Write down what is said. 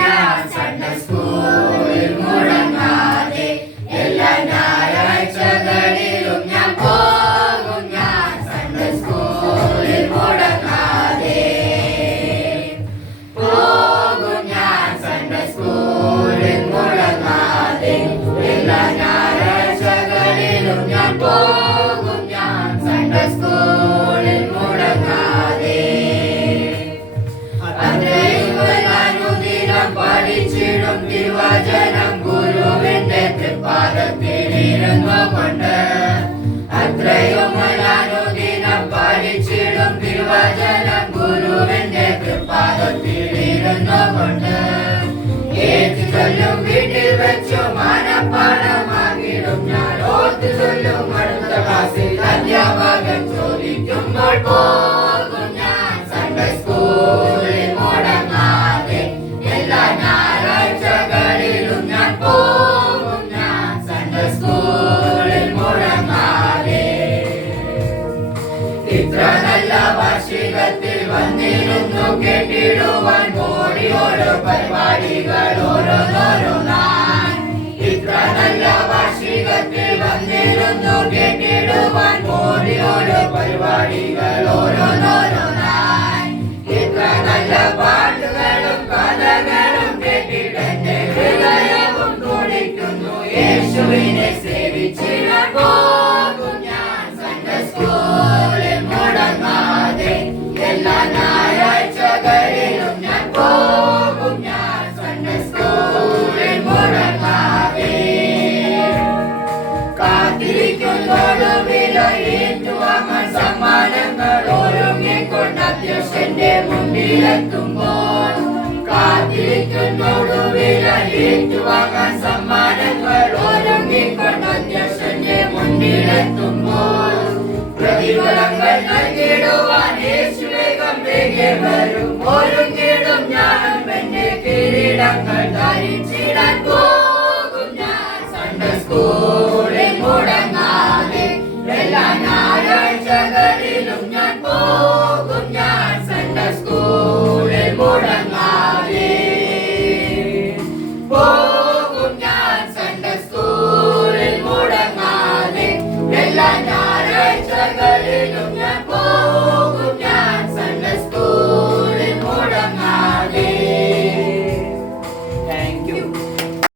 ഞാൻ സൺഡേ സ്കൂളിൽ മുടങ്ങാതെ, എല്ലാ ഞായറാഴ്ചകളിലും ഞാൻ പോകും ഞാൻ സൺഡേ സ്കൂളിൽ മുടങ്ങാതെ. പോകും ഞാൻ സൺഡേ സ്കൂളിൽ മുടങ്ങാതെ, എല്ലാ ഞായറാഴ്ചകളിലും ഞാൻ പോകും ഞാൻ സൺഡേ സ്കൂളിൽ മുടങ്ങാതെ. അനുദിനം പഠിച്ചിടും തിരുവചനം ഗുരുവിന്റെ തൃപ്പാദത്തിലിരുന്നു കൊണ്ട്, അത്രയും അനുദിനം പഠിച്ചിടും തിരുവചനം ഗുരുവിന്റെ തൃപ്പാദത്തിലിരുന്നു കൊണ്ട്, ഏറ്റ് ചൊല്ലും വീട്ടിൽ വെച്ചു മനപ്പാഠമാകിടും ഞാൻ, ഓർത്ത് ചൊല്ലും അടുത്ത ക്ലാസ്സിൽ അധ്യാപകൻ ചോദിക്കുമ്പോൾ പോകും ഞാൻ സൺഡേ സ്കൂളിൽ മുടങ്ങാതെ, എല്ലാ ഞായറാഴ്ചകളിലും ഞാൻ പോകും ഞാൻ സൺഡേ സ്കൂളിൽ മുടങ്ങാതെ. ഇത്ര നല്ല വാർഷികത്തിൽ വന്നിരുന്നു കേട്ടിടുവാൻ മോടിയോട് പരിപാടികൾ ഓരോന്നോരോന്നായി. ഇത്ര നല്ല വാർഷികത്തിൽ വന്നിരുന്നു കേട്ടിടുവാൻ മോടിയോട് പരിപാടികൾ ഓരോന്നോരോന്നായി. ഇത്ര നല്ല പാട്ടുകളും കഥകളും കേട്ടിട്ടെന്റെ ഹൃദയവും തുടിക്കുന്നു, യേശുവിനെ സേവിച്ചിടാൻ പോകും ഞാൻ സൺഡേ സ്കൂളിൽ മുടങ്ങാതെ, എല്ലാ ഞായറാഴ്ചകളിലും ഞാൻ പോകും ഞാൻ സൺഡേ സ്കൂളിൽ മുടങ്ങാതെ. കാത്തിരിക്കുന്നോട് വിലയേറ്റുവാങ്ങാൻ സമ്മാനങ്ങൾ ഒരുങ്ങിക്കൊണ്ട് അധ്യക്ഷന്റെ മുന്നിലെത്തുമ്പോൾ, കാത്തിരിക്കുന്നോട് വിലയേറ്റുവാങ്ങാൻ സമ്മാനങ്ങൾ ഒരുങ്ങിക്കൊണ്ട് അധ്യക്ഷന്റെ മുന്നിലെത്തുമ്പോൾ, പ്രതിഫലങ്ങൾ നൽകിടുവാൻ യേശു വേഗം വേഗം വരും. ഒരുങ്ങിടും ഞാനും എന്റെ കിരീടങ്ങൾ ധരിച്ചിടാൻ പോകും ഞാൻ സൺഡേ സ്കൂളിൽ മുടങ്ങാതെ, എല്ലാ ഞായറാഴ്ചകൾ